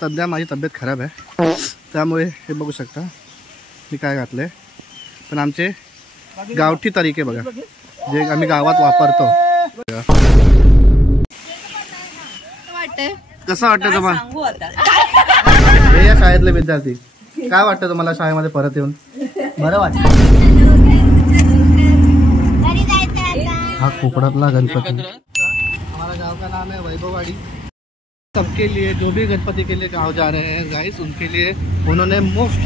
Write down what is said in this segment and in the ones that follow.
सध्या माझी तब्येत खराब आहे, त्यामुळे हे बघू शकता मी काय घातलंय. पण आमचे गावठी तरीके बघा जे आम्ही गावात वापरतो. कसं वाटतं तुम्हाला? हे या शाळेतले विद्यार्थी, काय वाटतं तुम्हाला शाळेमध्ये परत येऊन? बरं वाटतं. हा कोकणातला गणपती. हमारा गांव का नाम है वैभववाड़ी. सबके लिए जो भी गणपति के लिए गाँव जा रहे हैं गाइस, उनके लिए उन्होंने मुफ्त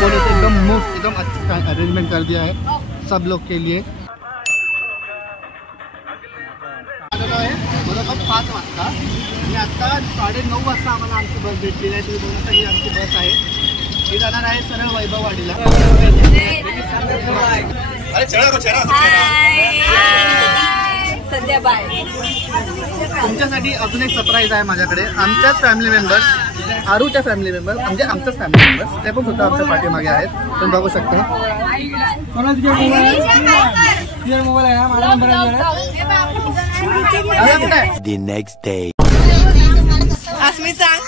बोले तो एकदम मुफ्त एकदम अच्छा अरेंजमेंट कर दिया है सब लोग के लिए. बरोबर 5 वाजता आणि आता 9:30 वाजता आम्हाला आमची बस भेटलेली आहे. तुम्ही बघा ही आमची बस आहे, ही जाणार आहे सरळ वैभववाडीला. सध्या बाय. तुमच्यासाठी अजून एक सरप्राईज आहे माझ्याकडे. आमच्याच फॅमिली मेंबर्स, आरूच्या फॅमिली मेंबर्स म्हणजे आमच्याच फॅमिली मेंबर्स ते पण सुद्धा आमच्या पाठीमागे आहेत. तुम्ही बघू शकता. The next day. अस्मी सांग.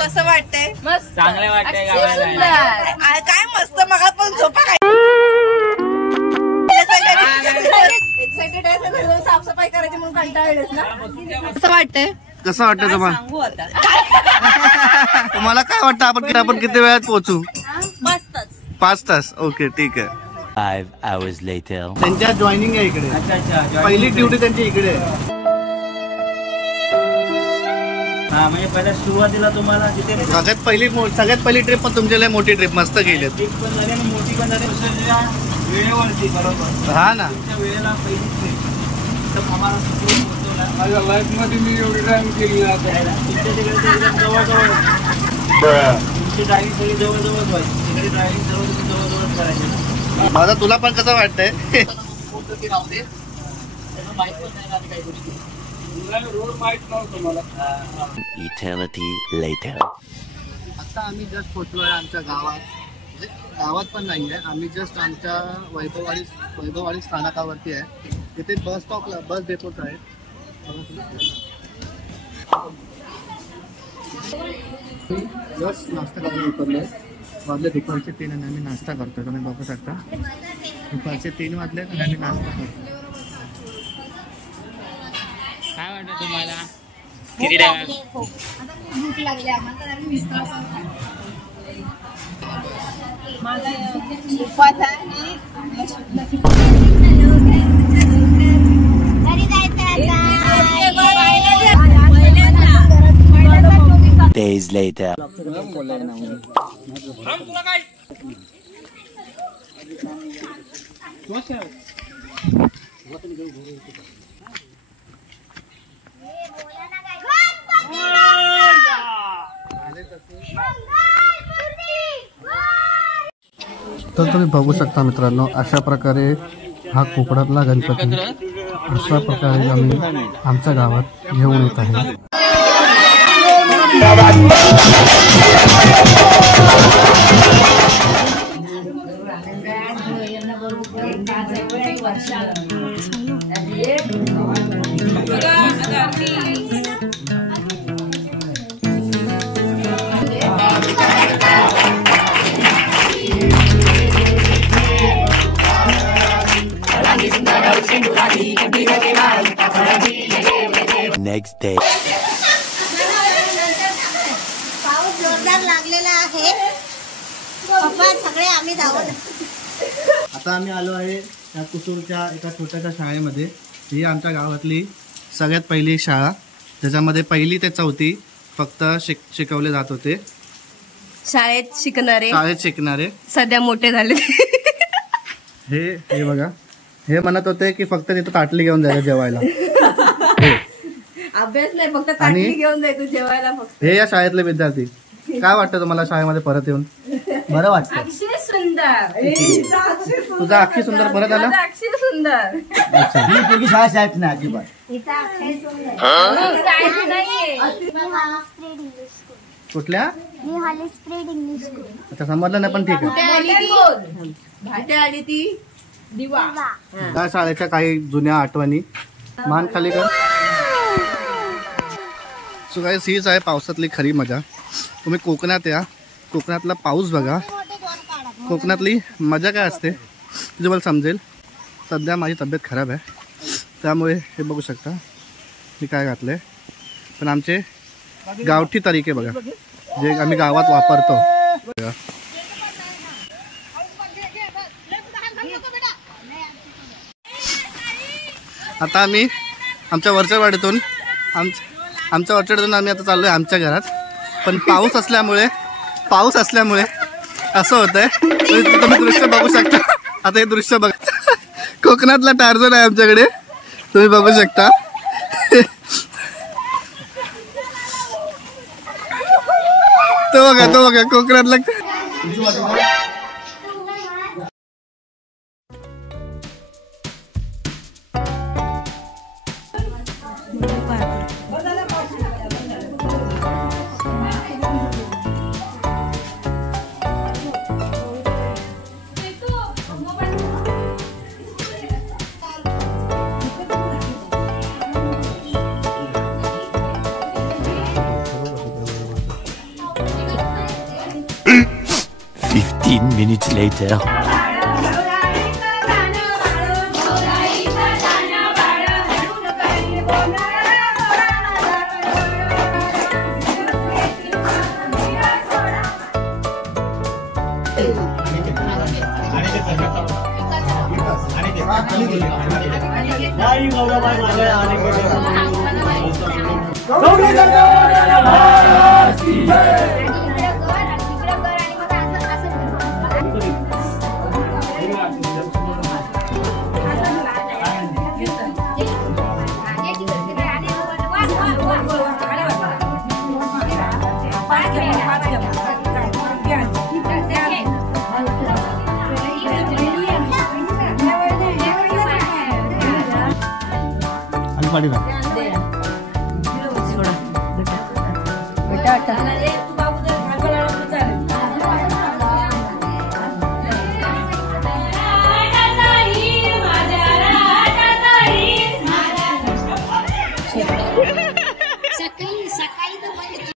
कसं वाटतंय? मस्त चांगलं वाटतंय. काय मस्त मगात पण झोपा काय एक्साइटेड आहे. साफसफाई करायची म्हणून कंटाळलेस ना. कसं वाटतंय? कसं वाटतं तुम्हाला? तुम्हाला काय वाटतं आपण किती वेळात पोहोचू? 5 तास. ओके ठीक आहे. 5 hours later. त्यांच्या जॉईनिंग आहे इकडे. पहिली ड्युटी त्यांची इकडे आहे. म्हणजे पहिल्या सुरुवातीला तुम्हाला तिथे सगळ्यात पहिली ट्रिप पण तुमच्याला मोठी ट्रिप मस्त गेली. मोठी पण झाली वेळेवरती बरोबर. हा ना. वेळेला पहिली ट्रिप आम्हाला माझ्या लाईफ मध्ये मी एवढी ड्रायव्हिंग केली तुमच्या तिकडे जवळजवळ तुमची ड्रायव्हिंग सगळी जवळजवळच व्हायची. तिकडे ड्रायव्हिंग जवळजवळच करायची. माझा तुला पण कसं वाटतंय? रोड माहित नव्हतं मला. Eternity later. आता आम्ही जस्ट पोहोचलोय आमच्या गावात. म्हणजे गावात पण नाही आहे, आम्ही जस्ट आमच्या वैभववाडी स्थानकावरती आहे. तिथे बस स्टॉपला बस डेपोच आहे. जस्ट नाश्ता करायला उतरलोय. वाजले दुपारचे 3 आणि आम्ही नाश्ता करतोय. तुम्ही बघू शकता दुपारचे 3 वाजले आणि आम्ही नाश्ता करतो. काय वाटतं तुम्हाला? भूक लागली आम्हाला. Days later. तर तुम्ही बघू शकता मित्रांनो, अशा प्रकारे हा कोकणातला गणपती अशा प्रकारे आम्ही आमच्या गावात घेऊन येत आहे. Next day. पाऊस जोरदार लागलेला आहे. पप्पा सगळे आम्ही धावत. आता आम्ही आलो आहे त्या कुसूरच्या एका छोट्याशा शाळेमध्ये. ही आमच्या गावातली सगळ्यात पहिली शाळा, त्याच्यामध्ये 1ली ते 4थी फक्त शिकवले जात होते. शाळेत शिकणारे सध्या मोठे झाले. हे बघा, हे म्हणत होते की फक्त तिथं ताटली घेऊन जायचं जेवायला. अभ्यास नाही, फक्त ताटली घेऊन जायचं जेवायला फक्त. हे या शाळेतले विद्यार्थी, काय वाटतं तुम्हाला शाळेमध्ये परत येऊन? बरं वाटतं. अक्षय सुंदर. तुझा अक्षय सुंदर परत आला. अक्षय सुंदर. अच्छा, ही पोरगी शाळा शाळेत नाही अजिबात. कुठल्या? हॉली स्प्रेड इंग्लिश स्कूल. अच्छा, समजलं नाही पण ठीक आहे. कुठे आली ती? त्या शाळेच्या काही जुन्या आठवणी मान खाली कर. सो गाईस हीच आहे पावसातली खरी मजा. तुम्ही कोकणात या, कोकणातला पाऊस बघा, कोकणातली मजा काय असते तुम्हाला समजेल. सध्या माझी तब्येत खराब आहे त्यामुळे हे बघू शकता मी काय घातलंय. पण आमचे गावठी तरीके बघा जे आम्ही गावात वापरतो. आता आम्ही आमच्या वरच्या वाडीतून आम्ही आता चाललोय आमच्या घरात. पण पाऊस असल्यामुळे असं होतंय. तुम्ही दृश्य बघू शकता. आता हे दृश्य बघा, कोकणातला टार्झन आहे आमच्याकडे, तुम्ही बघू शकता. तो बघा कोकणातला. Minutes later.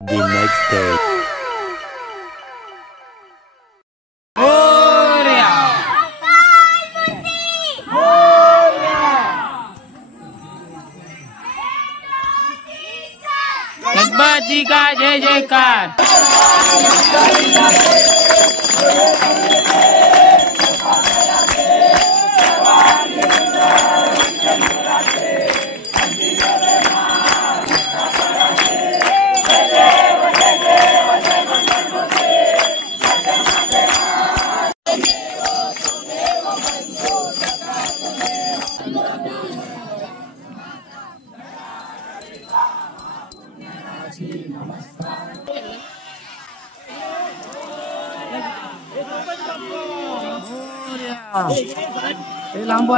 The next day. Ganpati का जय जयकार.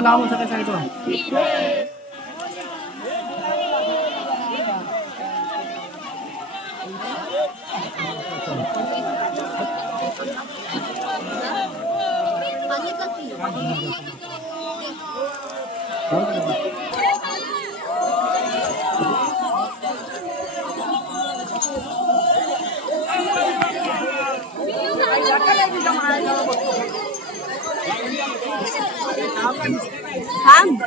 लांब सगळ्या साईडला. थांब.